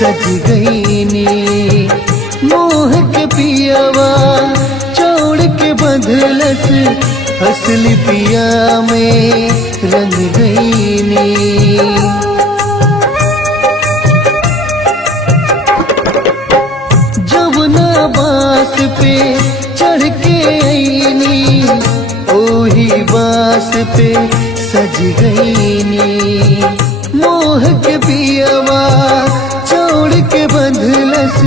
सज गईनी मोह के पियावा छोड़ के बदलस असली पिया में रंग गईनी। जमुना बास पे चढ़ के आईनी ओही बास पे सज गईनी मोह के पियावा छोड़ के बंधलस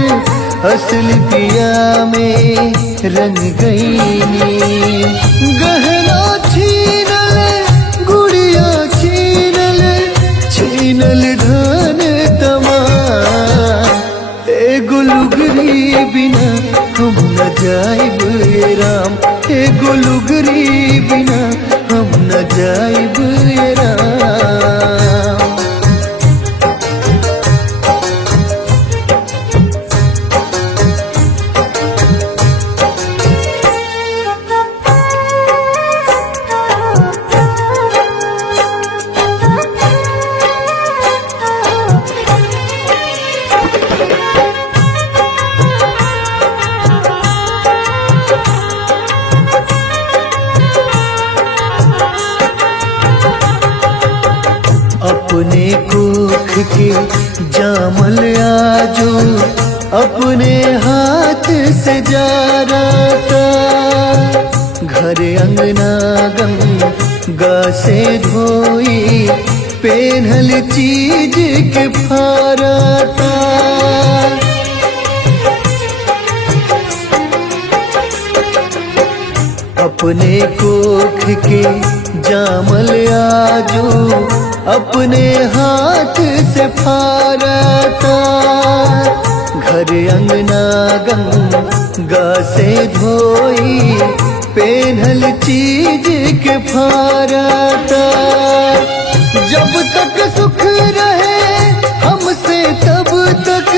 असली पिया में रंग गईनी। गहना छीनल गुड़िया छीनल छीनल धन तमाम एगो लुगरी बिना हम न जाइब ये राम एगो लुगरी बिना हम न जाइब ये राम। अपने कोख के जामल आजो अपने हाथ से जा रहा था घर अंगना गंगा से धोई पेन्हल चीज के फारा था। अपने कोख के जामल आजो अपने हाथ से फारा था घर अंगना गंगा से धोई पेन्हल चीज के फारा था। जब तक सुख रहे हमसे तब तक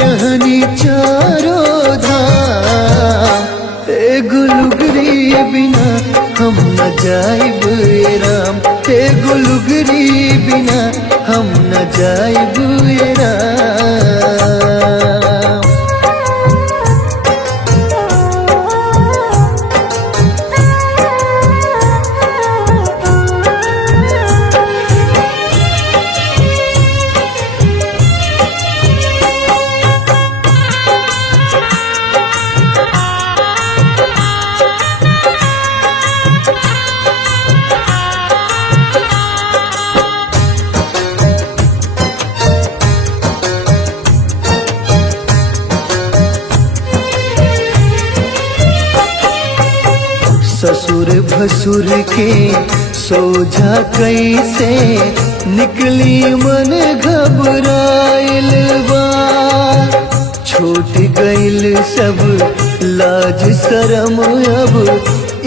रहनी चारों धाम एगो लुगरी बिना हम न जाइब ये राम एगो लुगरी बिना हम न जाइब ये राम। ससुर भसुर के सोझा कैसे निकली मन घबराइल बा छूट गइल सब लाज शरम अब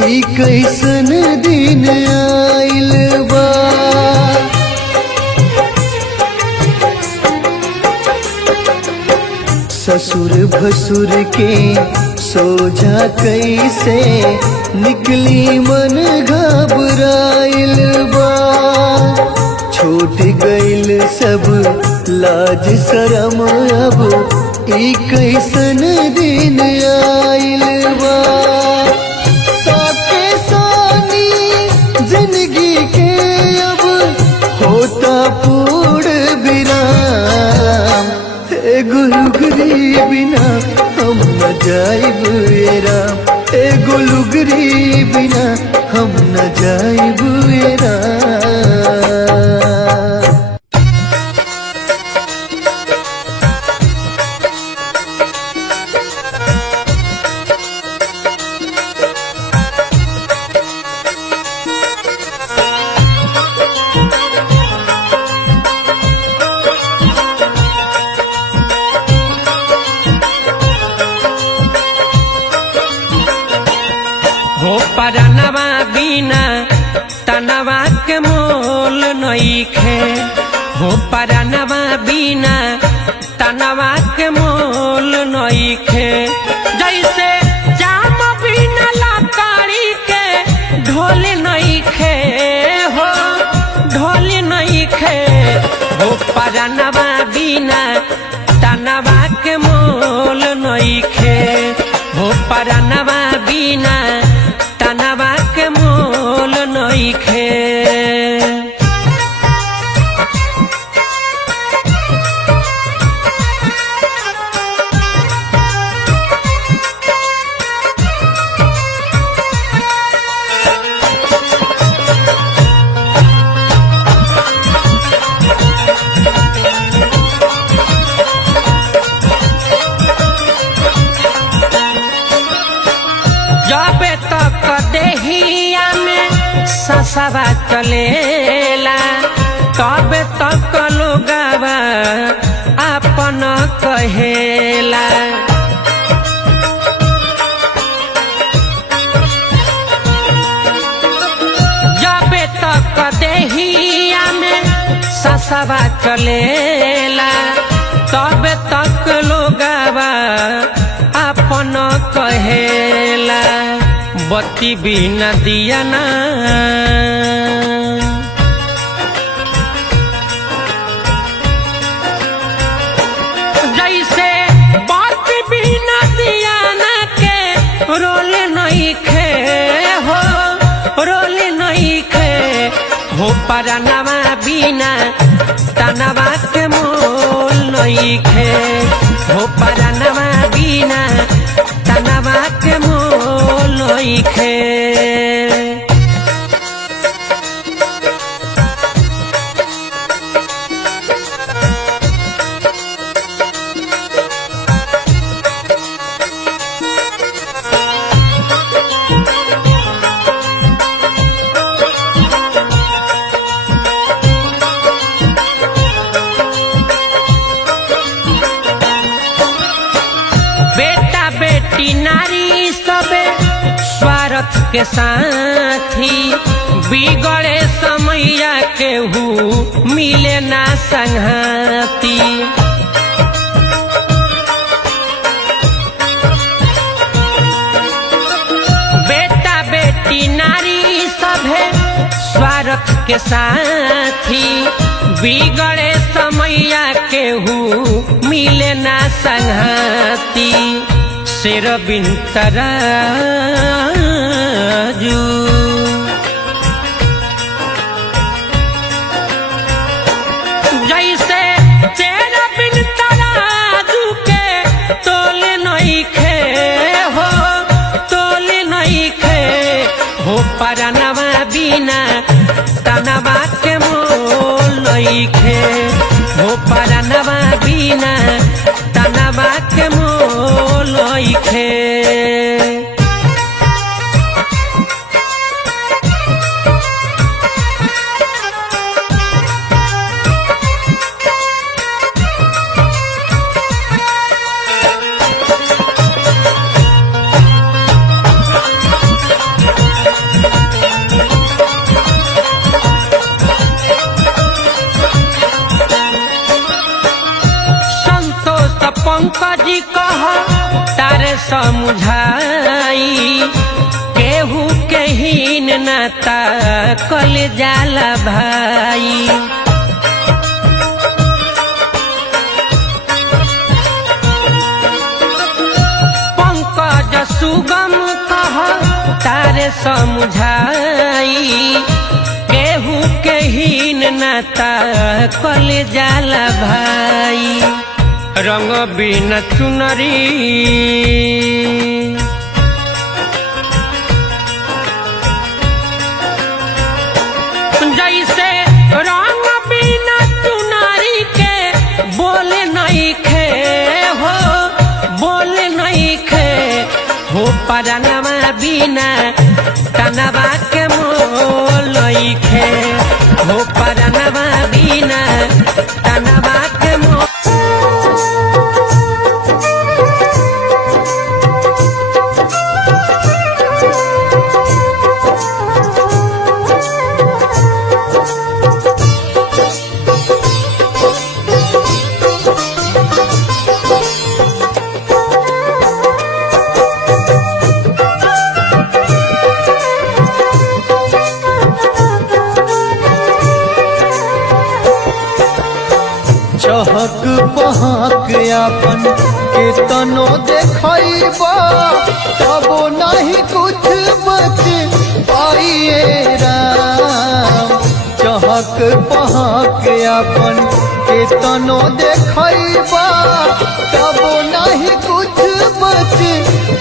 ई कैसन दिन आइल बा। ससुर भसुर के सोझा कैसे निकली मन घबराइल बा छूट गइल सब लाज शरम अब ई कैसन दिन आइल बा। साके सानी जिंदगी के अब होता पूर्ण विराम एगो लुगरी बिना हम न जाइब ये राम एगो लुगरी बिना हम न जाइब ये राम। परनवा बिना तनवा के मोल नइखे हो परनवा बिना तनवा के मोल नइखे जैसे जाम बिना लकड़ी के ढोल नइखे हो ढोल नइखे हो परनवा बिना तनवा के मोल नइखे हो परनवा बिना तनवा के मोल नइखे। जबे तक देहिया में ससवा चलेला तबे तक लोगवा अपन कहेला जबे तक देहिया में ससवा चलेला तबे तक लोगवा अपन कहेला बत्ती बिना दिया ना जैसे बत्ती बिना दिया ना के रोल नइखे हो रोल नइखे हो परनवा बिना तनवा के मोल नइखे हो परनवा बिना तनवा के मोल नइखे। बेटा बेटी नारी सबे स्वार्थ के साथी बिगड़े समैया केहू मिले ना संघाती बेटा बेटी नारी सभे स्वार्थ के साथी बिगड़े समैया केहू मिले ना संघाती शेर बिन तराजू जैसे शेर बिन तराजू के तोल नइखे हो तोल नइखे हो परनवा बिना तनवा के मोल नइखे हो परनवा बिना तनवा के मोल नइखे। पंकज कह तारे समझाई केहू के हीन नाता कल जाला भाई पंकज सुगम कह तारे समझाई केहू के हीन नाता कल जाला भाई रंग बिना चुनरी जैसे रंग बिना चुनरी के बोले नइखे हो बोले नइखे हो परनवा बिना तनवा के मोल नइखे हो परनवा बिना तनवा के मोल। अपन केतनो देखैबा तबो नहीं कुछ बच पाइए राम। चहक पहक अपन केतनो देखैबा तबो नहीं कुछ बच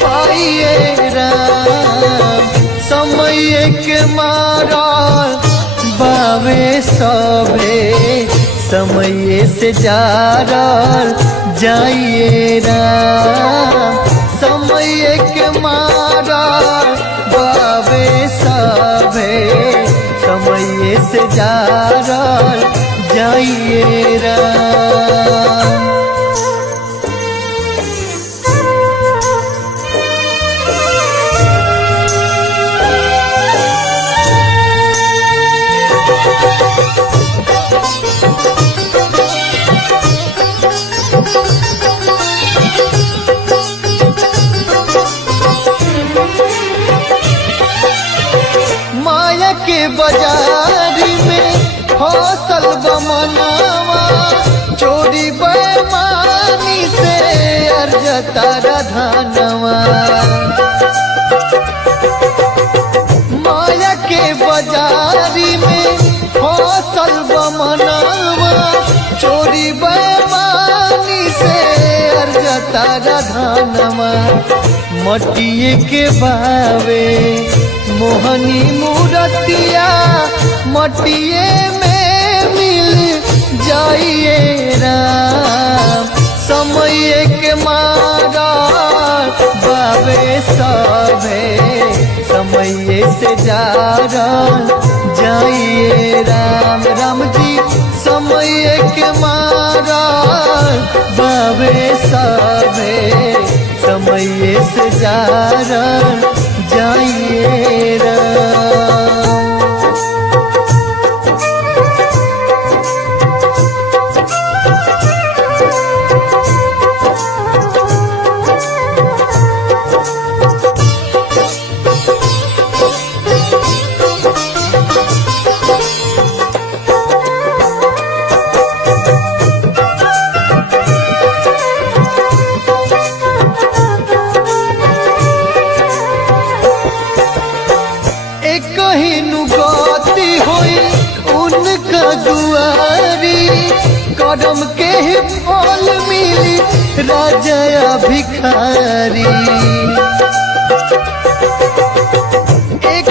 पाइए राम। समय के मारा बावे सभे समय से जारल जाइए राम। समय के मारा बावे सभे समय से जारल जाइए राम। माया के बाजार में फसल बमनावा चोरी बेमानी से अर्जता धनवा। माया के बाजार में फसल बमनावा चोरी बेमानी से अर्जता धनवा। मटिए के बावे मोहनी मूरतिया मटिए में मिल जाइए राम। समय के मारा बाबे सभे समय से जारल जाइए राम। राम जी समय के मारा बाबे सभे समय से जारल जाइए राम। गति होई उनका दुआरी करम के फल मिली राजा भिखारी। एक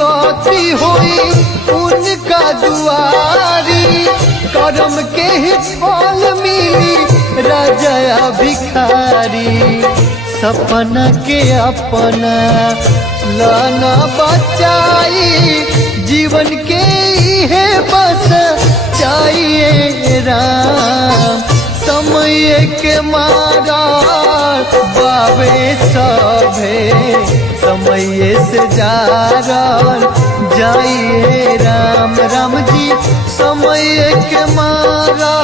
गति होई उनका दुआरी करम के फल मिली राजा भिखारी। सपना के अपना लाना बचाई जीवन के है बस चाहिए राम। समय के मारा बाबे सभे समय से जारल जाइए राम। राम जी समय के मारा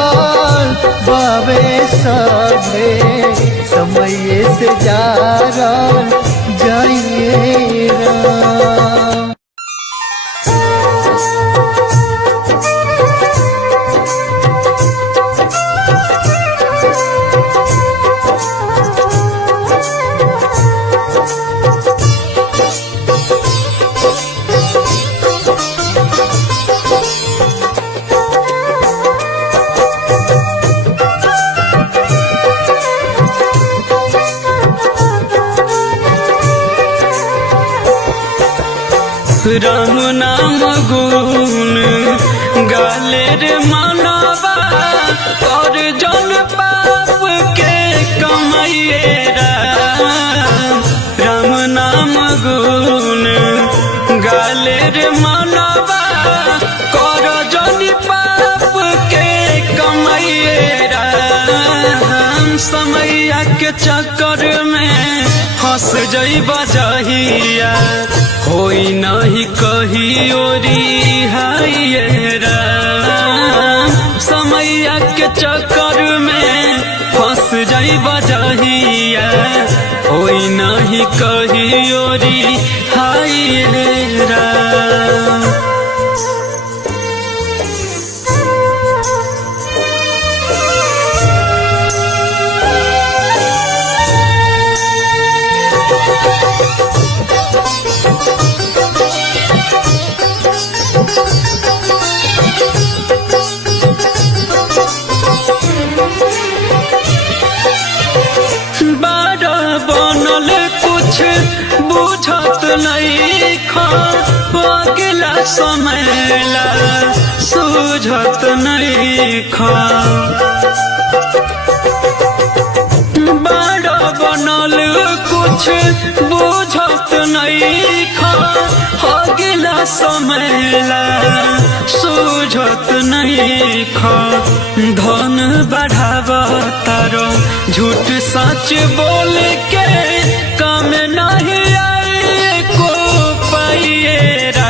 बाबे सभे समय से जारल जाइए राम। राम नाम गुण गाले रे मानवा और जन पाप के कमाइए राम। राम नाम गुण गाले रे मानवा कर जन पाप के कमाइए राम। समैया के चक्कर में फंस जइबा जहिया होई नहीं कही ओरी हाय राम। समैया के चक्कर में फंस जाइबा जहिया होई नहीं कही ओरी हाय राम। बनल कुछ बुझत नहीं खा अगला समयला सूझत नहीं खा बड़ा बनल कुछ बुझत नहीं खा अगला समयला सूझत नहीं खा धन बढ़ावा तारो झूठ सच बोल के काम नहीं आए को पाइएरा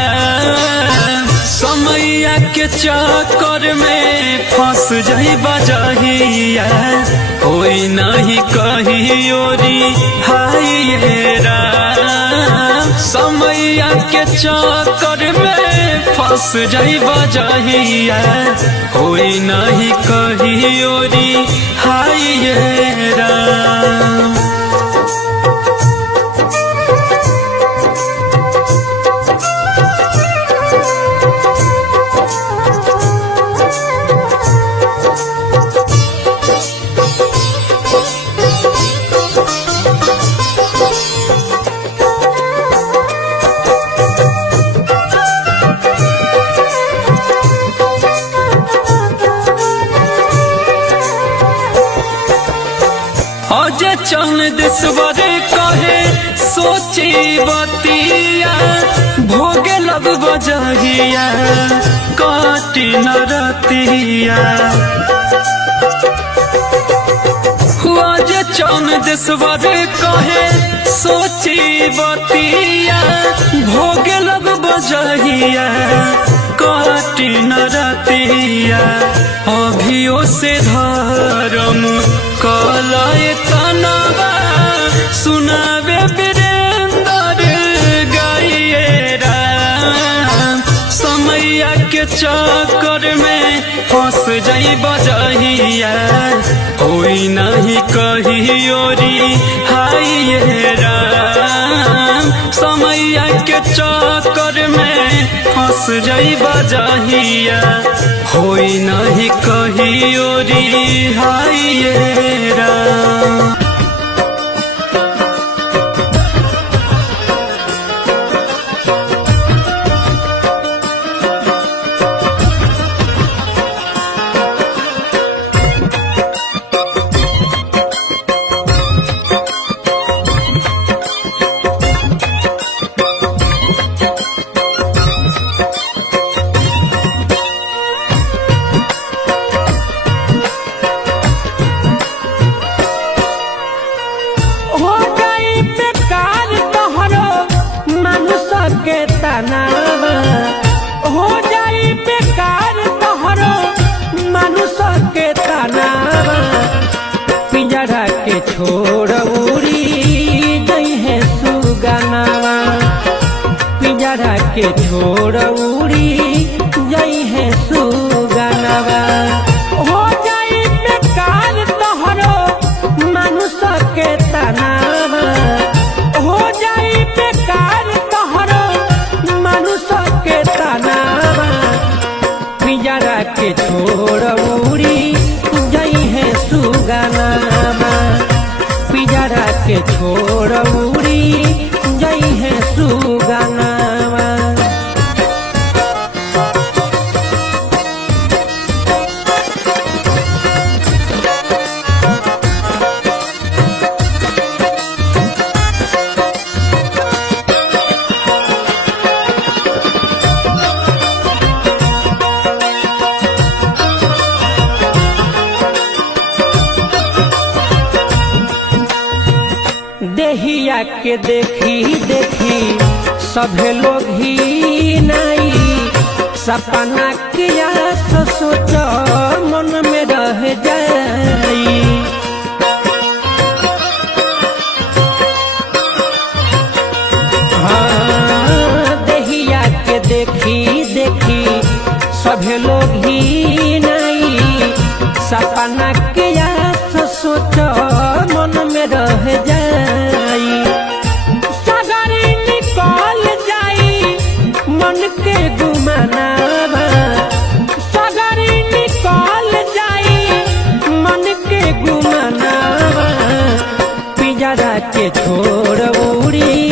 समैया के चक्कर में फंस जाई बजहिया कोई नहीं कही ओरी हाइएरा समैया के चक्कर में फंस जाई बजहिया कोई नहीं कही ओरी हाइएरा अजय चंदेश्वर कहे सोची बतिया भोगे लब बजहिया काटी न रतिया अजय चंदेश्वर कहे सोची बतिया भोगे लब बजहिया काटी न रतिया अभियो से धर्म कलय तनवा सुनावे वीरेंद्र गाइएरा समैया के चक्कर में फंस जाई बजहिया होई नहीं कही ओरी हाइएरा समैया के चक्कर में फंस जाई बजहिया होई नहीं कही ओरी हाइएरा हो जाई बेकार तोहरो मानुष के तनावा पिंजरा के छोड़ उड़ी गई है सुगनावा पिंजरा के छोड़ उड़ी गई है सुगनावा हो जाई बेकार तोहरो मानुष के तनावा हो जाई बेकार तोहरो मानुष के तनावा पिंजरा के छोड़ उड़ी गई है सुगनावा पिंजरा के छोड़ उड़ी गई है सुगनावा देहिया के देखी देखी सभे लोग ही नहीं सपना किया सोच मन में रह जाई हाँ देहिया के देखी देखी सभे लोग ही नहीं सपना किया सोच मन में रह जाई सगरी निकल जाई मन के गुमानावा सगरी निकल जाई मन के गुमानावा पिंजरा के छोड़ उड़ी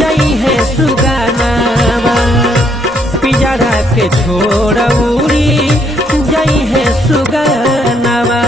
जई है सुगानावा, पिजरा के छोड़ उड़ी जई है सुगानावा।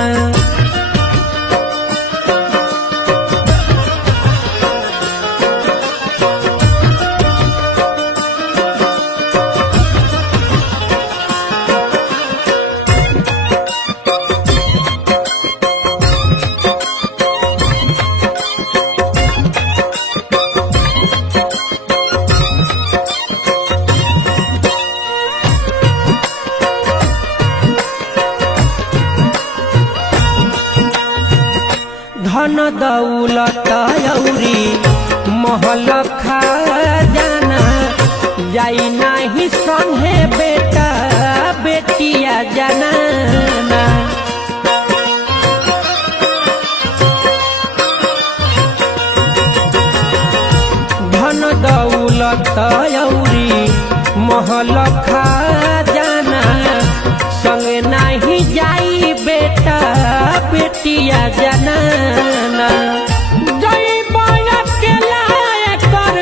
धन दौलत औरी महल खजाना, जाई नाही संगे बेटा बेटिया जनाना। धन दौलत औरी महल खजाना, संगे नाही जाई बेटा बेटिया जनाना। जई बाया के लाए कर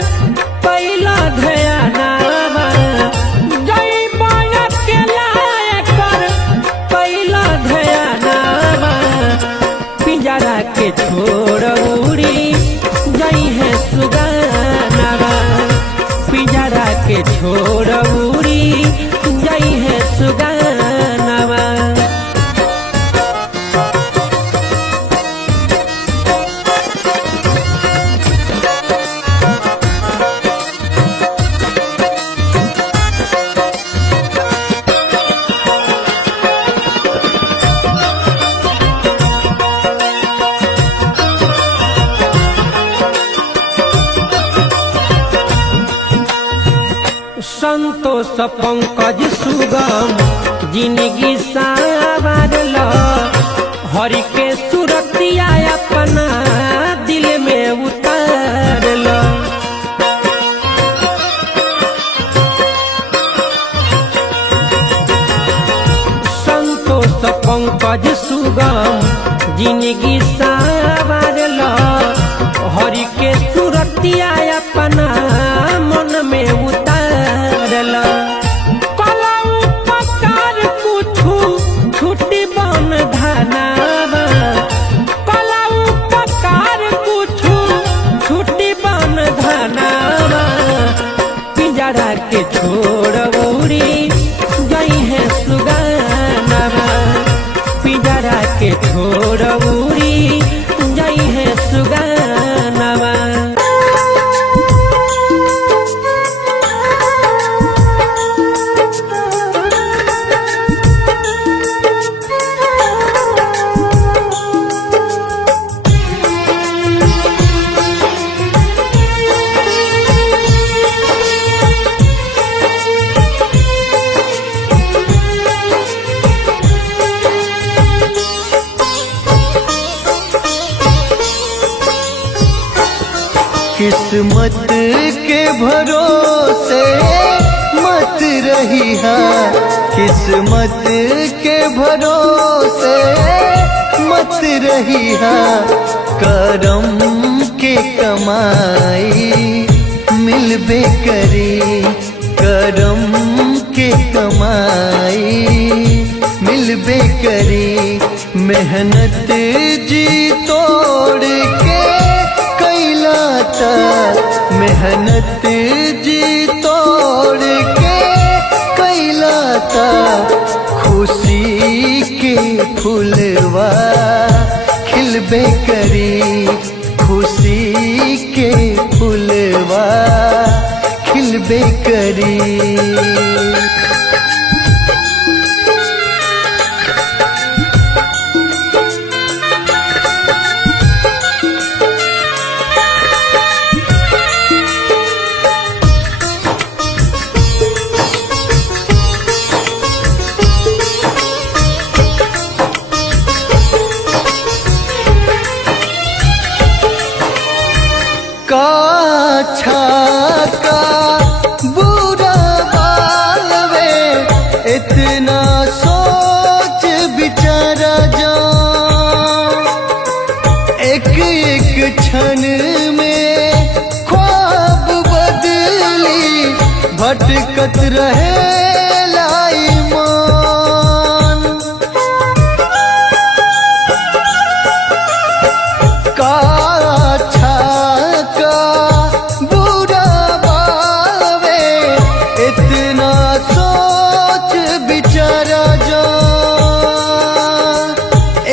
पहिला ध्यानावा, जई बाया के लाए कर पहिला ध्यानावा। पिंजरा के छोड़ उड़ी जई है सुगानावा, पिंजरा के छोड़ उड़ी जई है सुगानावा। संतोष पंकज सुगम जिंदगी संवारल, हरि के सुरतिया अपना दिल में उतारल। संतोष पंकज सुगम जिंदगी संवारल, हरि के सुरतिया अपना मन में उतारल। कला उपकार कुछु छुट्टी बन धनावा, कला उपकार कुछु छुट्टी बन धनावा। पिंजरा के छोड़ उड़ी गई है सुगानावा, पिंजरा के छोड़ उड़ी गई है सुगानावा। किस्मत के भरोसे मत रही है, किस्मत के भरोसे मत रही है। करम के कमाई मिलबे करी, करम के कमाई मिलबे करी। मेहनत जी तोड़ के कैलाता, मेहनत जी तोड़ के कैलाता। खुशी के फूलवा खिलबे करी, खुशी के फूलवा खिलबे करी। का अच्छा का बुरा बालवे, इतना सोच विचारा जा। एक एक क्षण भटकत रहे लाई मान। का अच्छा का बुरा बावे इतना सोच विचारा जा।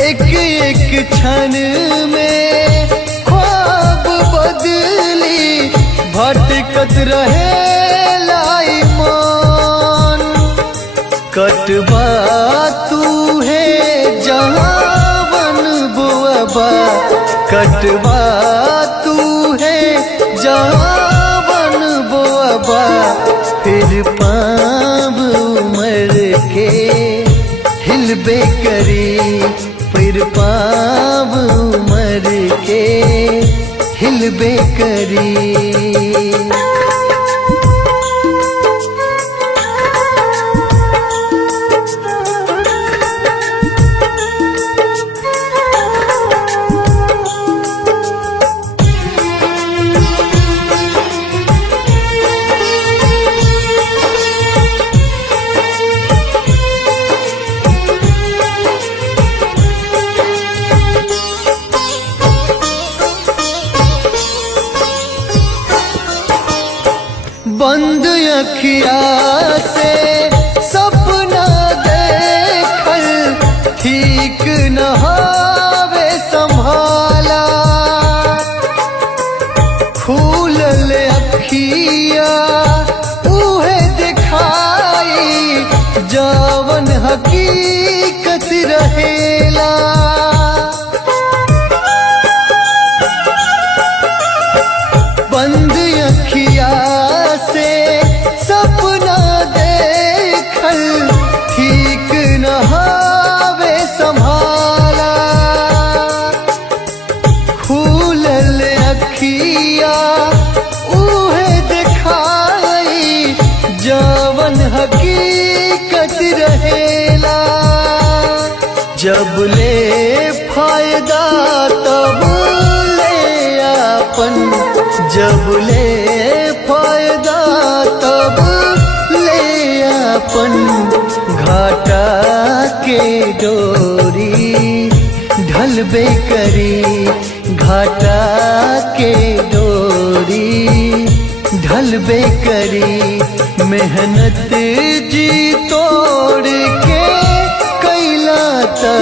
एक एक क्षण में ख्वाब बदली भटकत रहे लाई मान। कटवा तू है जहाँ बन बुआबा, कटवा तू है जहाँ बन बुआबा। फिर पाँव उमर के हिलबे करी, फिर पाँव उमर के हिलबे करी। बंद अखिया से सपना देखल ठीक न हावे संभाला। खुलल अखिया उहे दिखाई जवन हकीकत रहेला। बंद अखिया से सपना देखल ठीक न हावे संभाला। खुलल अखिया उहे दिखाई जवन हकीकत रहेला। जब ले फायदा तब ले आपन, जब ले फायदा तब ले आपन। घाटा के डोरी ढलबे करी, घाटा के डोरी ढलबे करी। मेहनत जी तोड़ के कैला ता,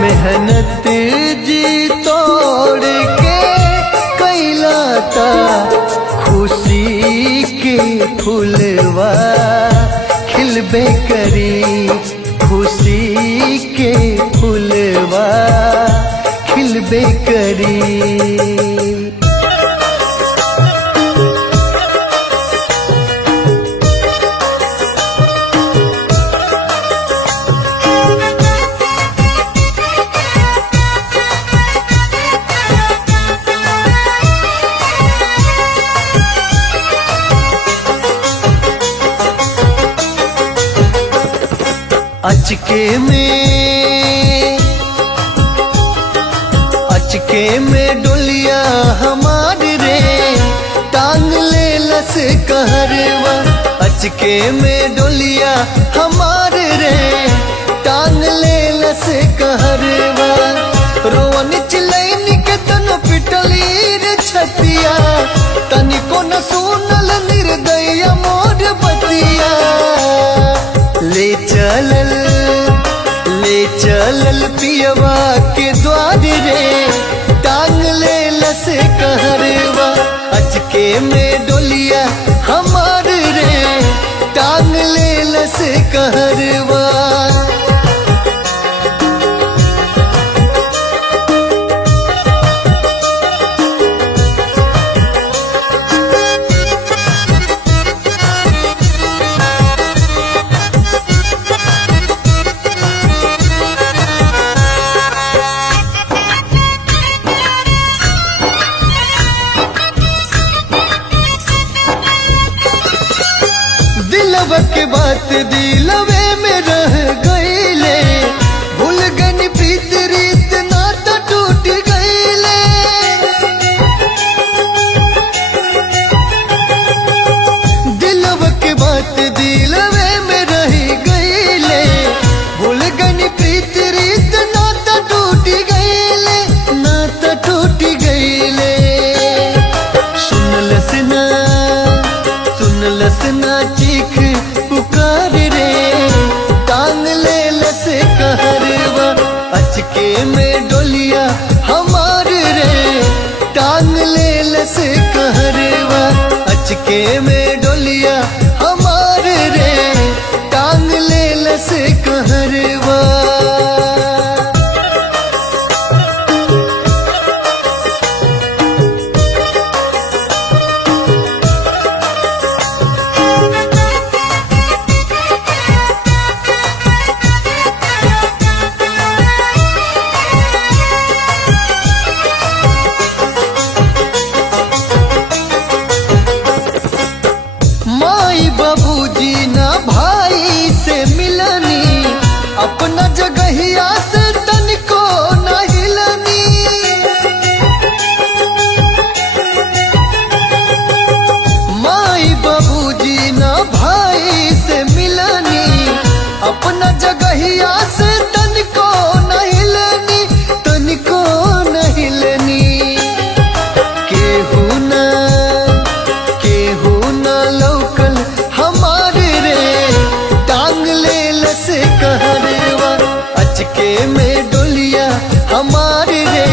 मेहनत जी तोड़ के कैला ता। खुशी के फूलवा खिलबे करी, खुशी के फूलवा खिलबे करी। अचके में डोलिया हमार रे टांग ले लस कहरवा। अचके में डोलिया हमार रे टांग ले लस कहरवा। रोवन चिलैन के तन पिटली रे छतिया, तनिको न सुनल निर्दय मोर बतिया। ले चलल पियवा के द्वार रे टांग ले लस कहरवा। अचके में डोलिया हमार रे टांग ले लस कहरवा। के बात दिलवे में रह गईले, भूल गनी प्रीत रीत नाता टूट गईले। दिलव के बात ले लस कहरवा अचके में डोलिया हमार रे टांग ले लस कहरवा। माई बाबूजी ना भाई से मिलनी अपना जगहिया से तनिको न हिलनी। माई बाबूजी ना भाई से मिलनी अपना जगहिया से तनिको न हिलनी, तनिको न हिलनी। केहू ना लौकल हमार रे टांग ले लस कहरवा अचके में डोलिया हमार रे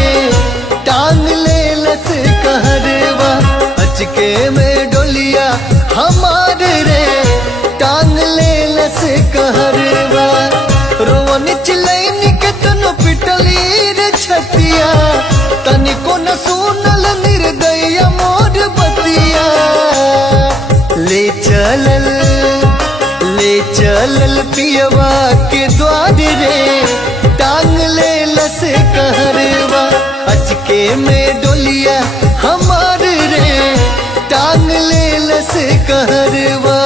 टांग ले लस कहरवा अचके में डोलिया हमार रे टांग ले लस कहरवा। रोवन चिलैनी के तनो पिटली रे छतिया तनिको न सुनल निर्दया मोर बतिया। ले चलल पियवा के द्वार रे टांग ले लस कहरवा अचके में डोलिया हमार रे टांग ले लस कहरवा।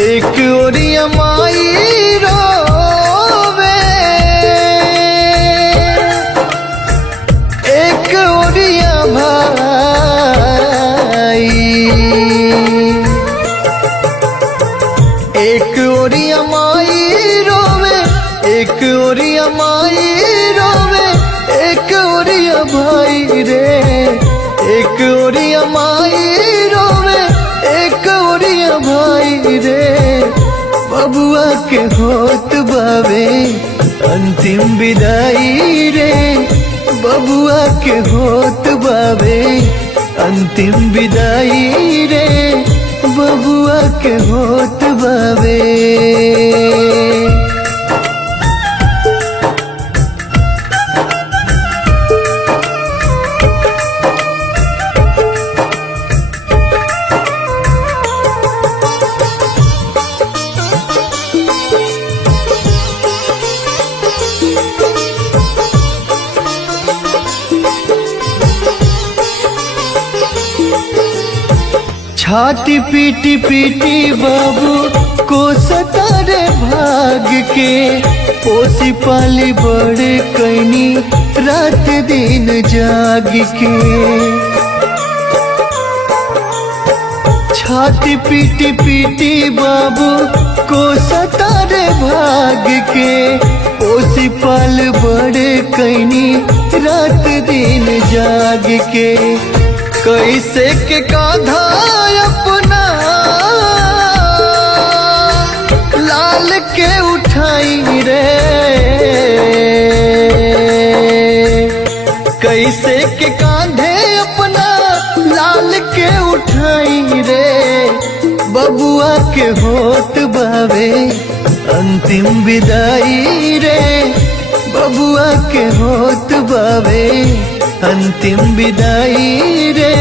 एक ओरिया माई रोवे एक ओरिया भाई, एक ओरिया माई रोवे एक ओरिया माई रोवे एक ओरिया भाई रे एक ओरिया माई रोवे एक ओरिया भाई रे। बबुआ के होत बावे अंतिम विदाई रे बबुआ के होत बावे अंतिम विदाई रे बबुआ के होत बावे। छाती पीटी पीटी बाबू को सतारे भाग के पोसी पाली बड़े कैनी रात दिन जाग के। छाती पीटी पीटी बाबू को सतारे भाग के पोसी पाल बड़े कैनी रात दिन जाग के। कैसे के कांधा अपना लाल के उठाई रे कैसे के कांधे अपना लाल के उठाई रे बबुआ के होत बावे अंतिम विदाई रे बबुआ के होत बावे अंतिम विदाई रे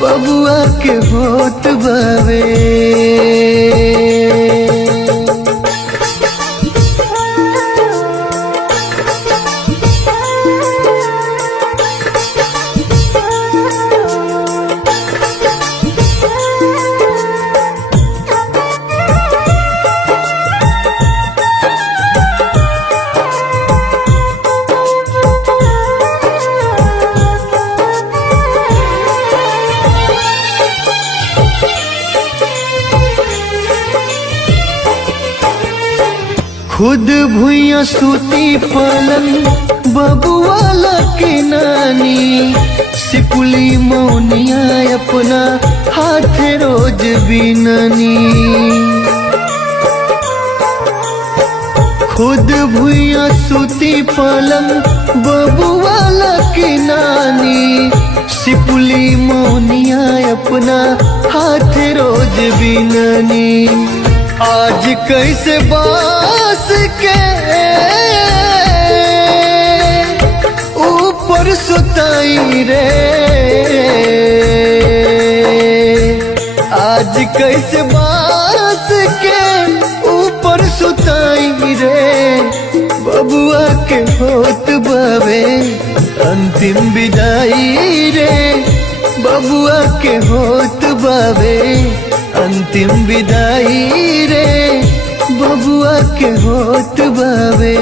बबुआ के होत बावे। खुद भुइया सूती पलंग बबुआला के नानी सिपुली मौनिया अपना हाथ रोज बिननी खुद भुइया सूती पलंग बबुआला के नानी सिपुली मौनिया अपना हाथ रोज बिननी आज कैसे बास के ऊपर सुताई रे आज कैसे बास के ऊपर सुताई रे बबुआ के होत बावे अंतिम विदाई रे बबुआ के होत बावे अंतिम विदाई रे बबुआ के होत बावे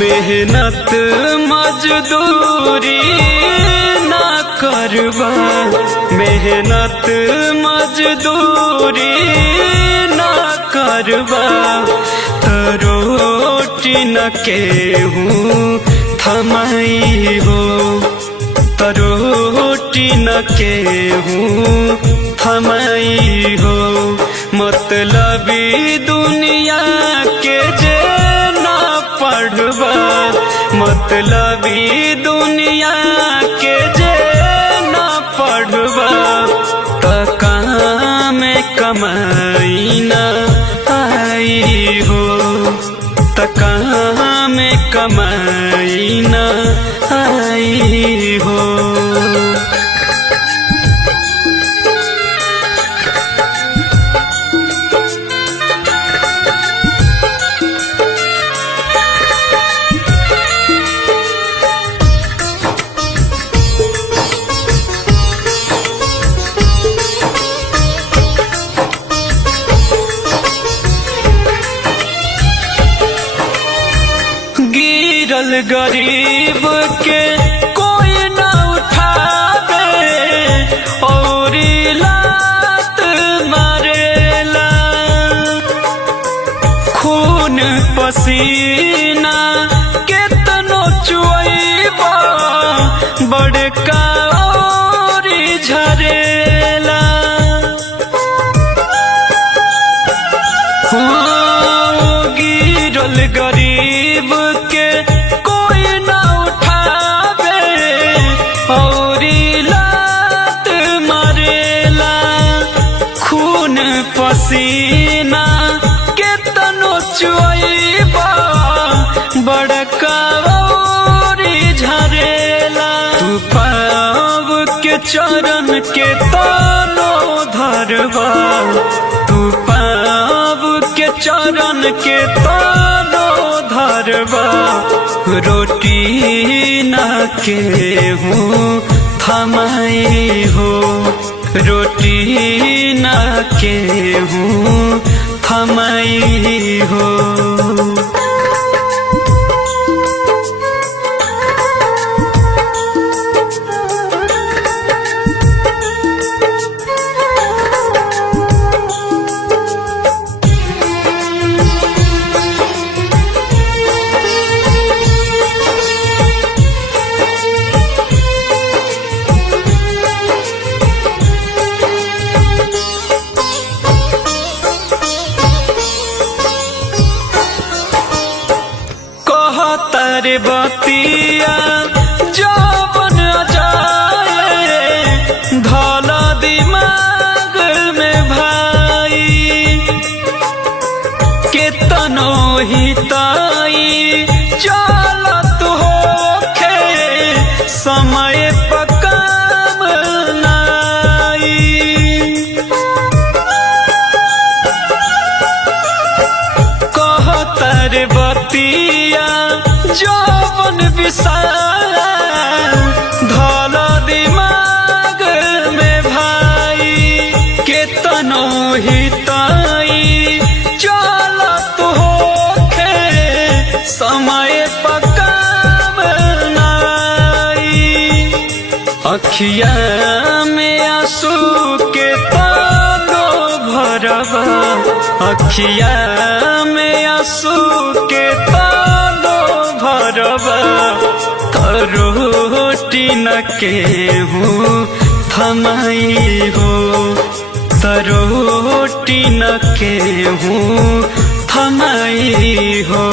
मेहनत मजदूरी ना करबा मेहनत मजदूरी ना करबा तो रोटी न केहूँ थमाई हो तो रोटी न केहूँ थमाई हो मतलबी दुनिया के जे पढ़बा मतलबी दुनिया के जे ना पढ़बा त कहाँ में कमाई ना आई हो त कहाँ में कमाई ना आई हो गरीब के कोई न उठावे और लात मारेला खून पसीना केतनो चुइबा बड़का और झरेला गिरल गरीब के पसीना केतनो चुइबा बड़का और झरेला तू पाव के चरण के तानो धरबा तू पाव के चरण के तानो धरबा रोटी न केहूँ थमाई हो रोटी न केहूँ थमाई हो रे बतिया जौवन जाए धौला दिमाग में भाई केतनो ही ताई चलत होखे समय पर काम नाई विशाल धल दिमाग में भाई केतनो हिताई चलत होखे समय पकाम नाई अखिया में आंसू के तानो भरवा अखिया में आंसू के तानो भरवा रोटी न केहूँ थमाई हो तरोटी न केहूँ थमाई हो।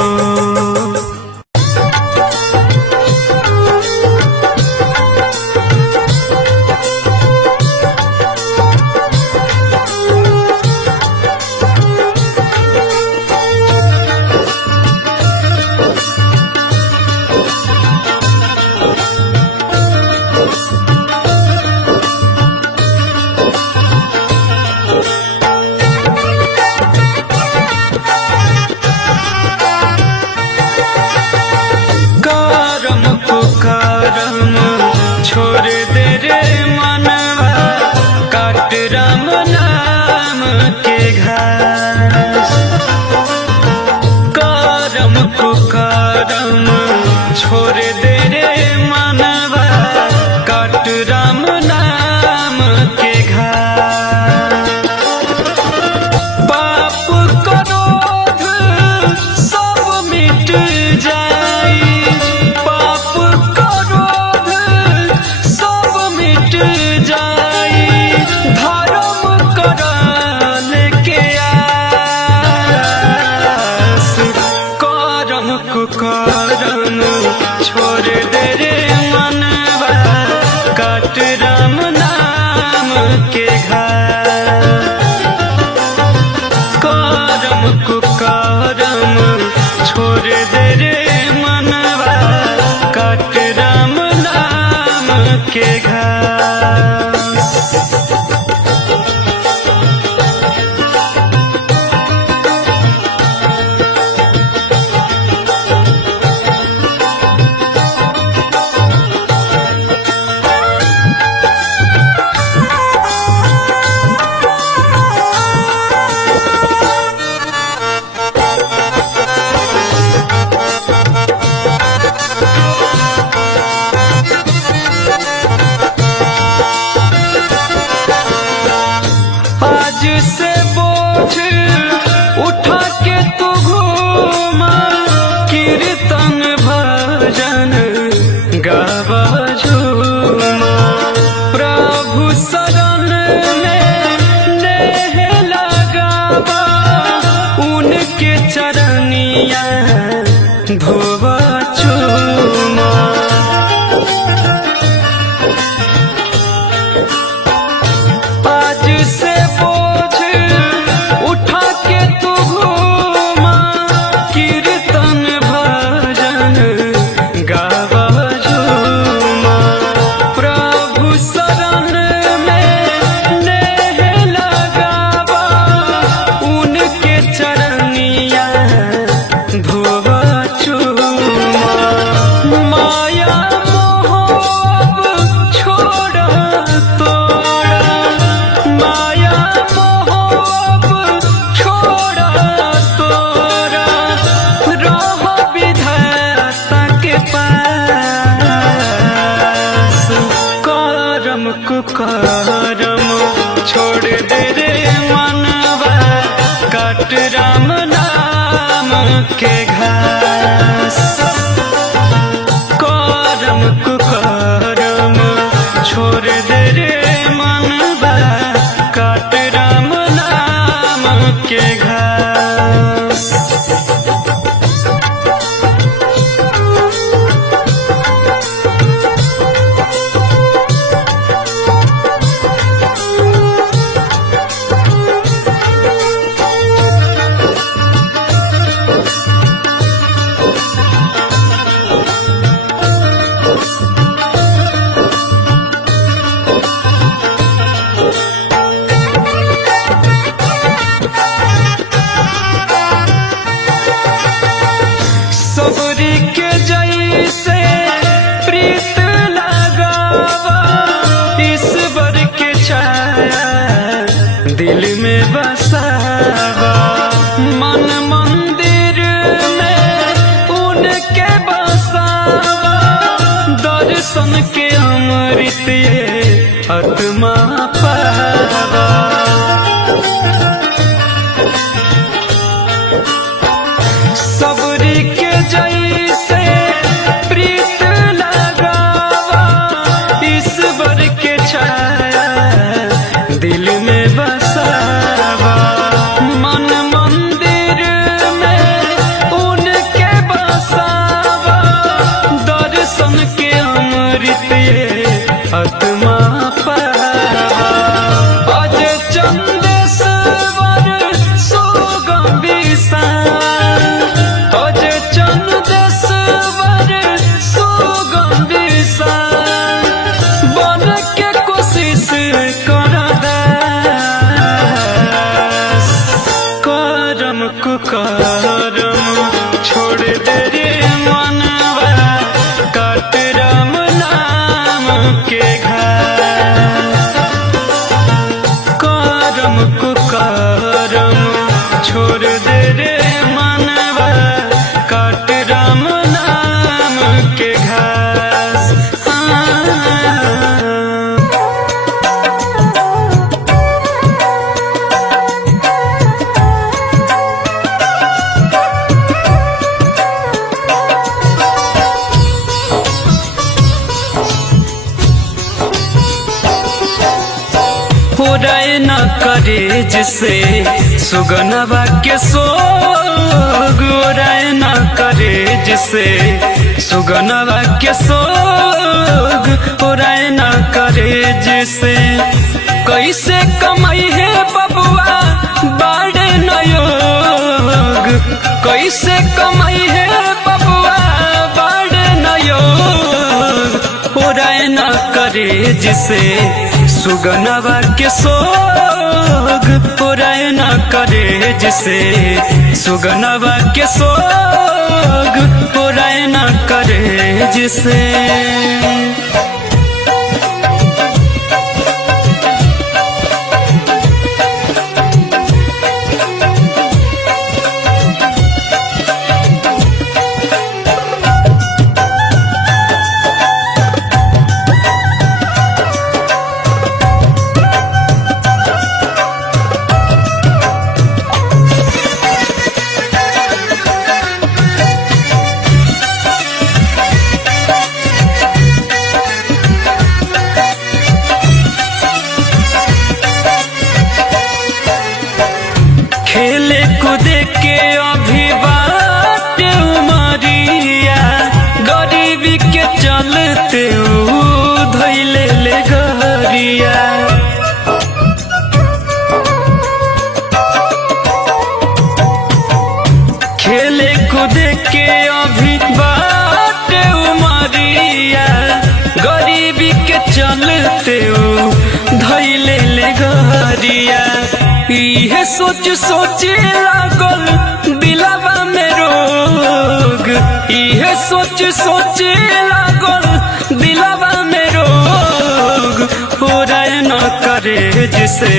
छोड़ दे रे मनवा काट राम नाम के घास करम कुकरम छोड़ दे रे मनवा काट राम नाम के घास पाप क्रोध सब मिट जाई पाप क्रोध सब मिट जाई धर्म करन के आस करम कुकरम छोड़ दे रे मनवा काट राम नाम के घास करम कुकरम छोड़ दे रे मनवा काट राम नाम के घास। आज से बोझ उठा के तू घूमा कीर्तन भजन गावा झूमा प्रभु शरण में नेह लगावा उनके चरनिया धोवा चूमा आज से बोझ उठा के तू घूमा कीर्तन भजन गावा झूमा प्रभु शरण में नेह लगावा उनके चरनिया धोवा चूमा माया मोह छोड़ा तोड़ा माया मोह छोड़ा तोरा रह विधाता के पास करम कुकरम छोड़ दे रे मनवा काट राम नाम के घास करम कुकरम छोड़ दे रे मनवा काट राम नाम के घास। सबरी के जैसे में बसावा मन मंदिर में उनके बसावा दर्शन के अमृत ये आत्मा पावा सबरी के जैसे प्रीत लगावा ईश्वर के छाया दिल में बसावा मन मंदिर में उनके बसावा दर्शन के अमृत ये आत्मा पावा अज चंदेश्वर सुगम विशाल अज चंदेश्वर सुगम विशाल बन के कोशिश कर करम कुकरम छोड़ दे रे मनवा काट राम नाम के घास करम कुकरम छोड़ दे रे मनवा काट राम नाम के घास पुराय न करे जिसे सुगनवा के सोग उराय न करे जिसे सुगनवा के सोग उराय न करे जिसे कैसे कमाई है बबुआ बाड़े नयोग कैसे कमाई है बबुआ बाड़े नयोग उराय न करे जिसे सुगनवा के सोग पुराय न करे जिसे सुगनवा के सोग पुराय न करे जिसे खेले कूदे के अभी बात उमरिया गरीबी के चलते धैले ले गरिया खेले कूदे के अभी बात उमरिया गरीबी के चलते धैले ले गरिया इहे सोच सोचे लागल दिलवा में रोग इहे सोच सोचे लागल दिलवा में रोग उराय न करे जिसे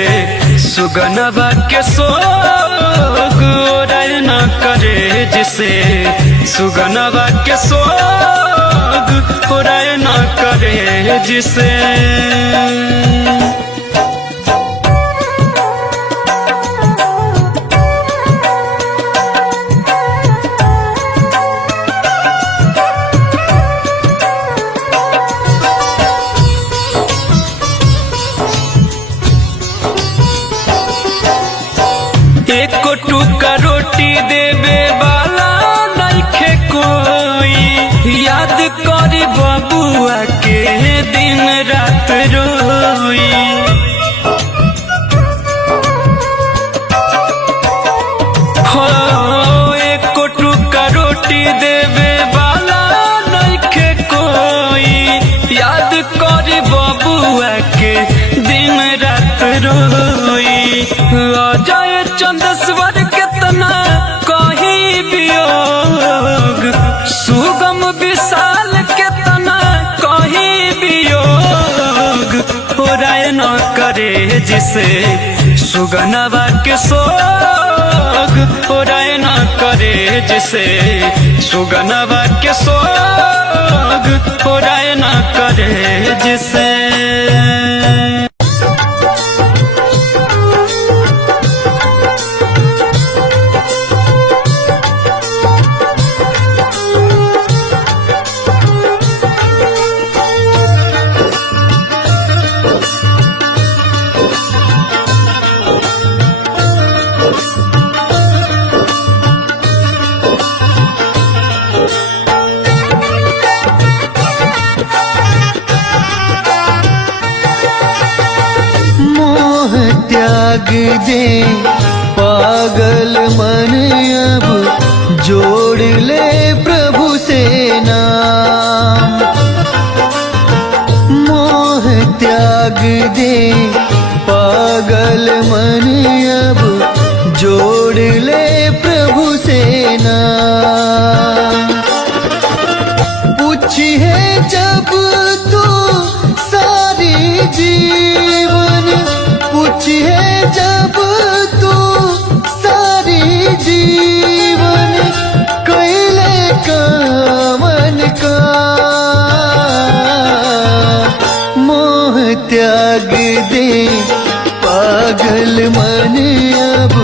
सुगनवा के सोग उराय न करे जिसे सुगनवा के सोग उराय न करे जिसे एक टुका रोटी देवे वाला नइखे कोई याद करी बबुआ के दिन रात रोई हो एक टुका रोटी देवे वाला नइखे कोई याद करी बबुआ के दिन रात रोई अजय चंदेश्वर कितना कही वियोग सुगम विशाल कितना कही वियोग उराय न करे जिसे सुगनवा के सोग ओराय न करे जिसे सुगनवा के सोग ओराय न करे जिसे। त्याग दे पागल मन अब जोड़ ले प्रभु से नाम। मोह त्याग दे पागल मन अब जोड़ ले प्रभु से नाम। पूछिए जब तू सारी जीवन, पूछिए जब तू सारी जीवन कैले कामन का। मोह त्याग दे पागल मन अब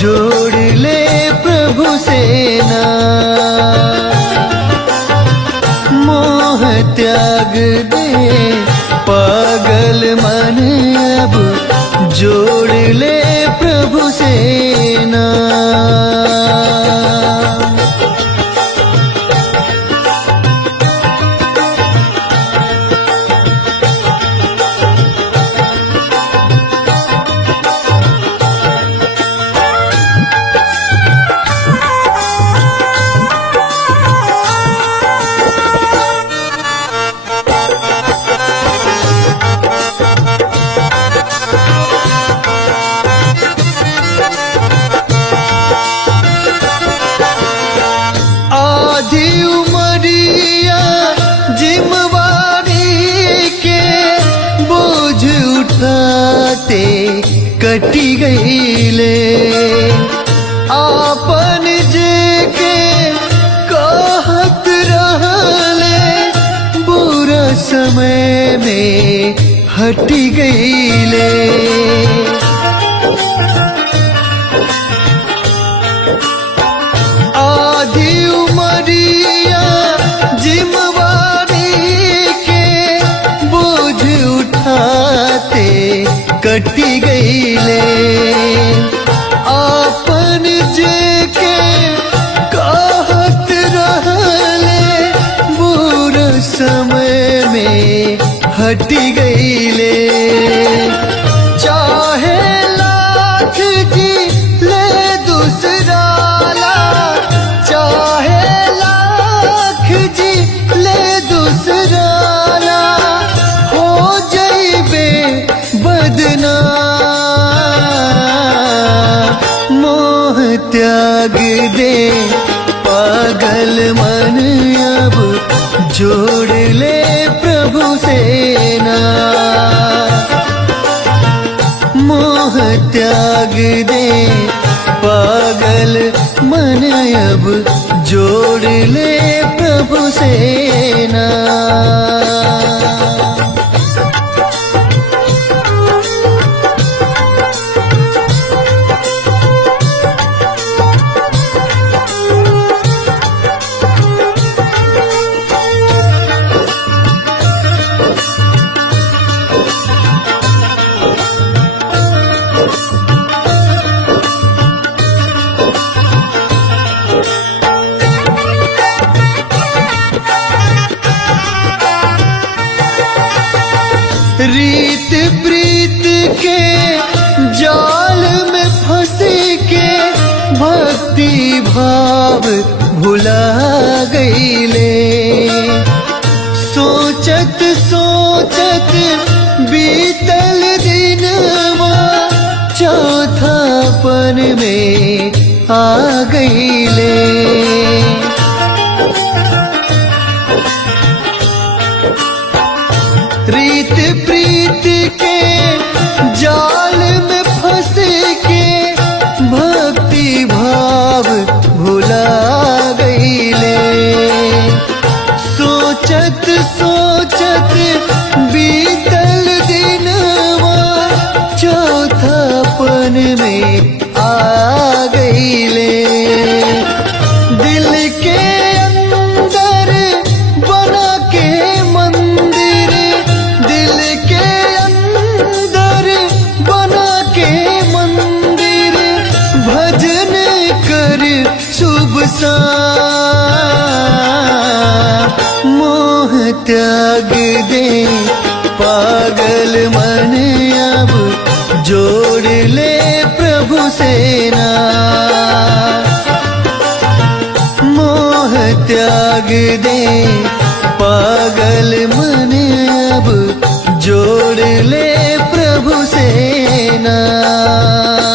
जोड़ ले प्रभु से नाम। मोह त्याग दे पागल मन अब जोड़ ले प्रभु से नाम। कटी गईले आपन जे के कहत रहले, बुरा समय में हटी गईले। आधी उमरिया जिम्मेवारी के बोझ उठाते कटी गईले। आपन जे के कहत रहले, बुरा समय में हटी गईले। चाहे लाख जी ले दूसरा ला, चाहे लाख जी ले दूसरा ला, हो जाइबे बदनाम। मोह त्याग दे पागल मन अब जोड़ ले प्रभु से नाम। मोह त्याग दे पागल मन अब जोड़ ले प्रभु से नाम। रीत प्रीत के जाल में फंस के भक्ति भाव भुला गईले। सोचत सोचत बीतल दिनवा चौथापन में आ गईले। रीत प्रीत के जाल में हंस के भक्ति भाव भुला गईले। सोचत सोचत बीतल दिनवा चौथापन में आ गईले। दिल के अंदर बना के मंदिर, दिल के अंदर बना के मंदिर, भजन कर शुभ शाम। मोह त्याग दे पागल मन अब जोड़ ले प्रभु से नाम। मोह त्याग दे पागल मन अब जोड़ ले प्रभु से नाम।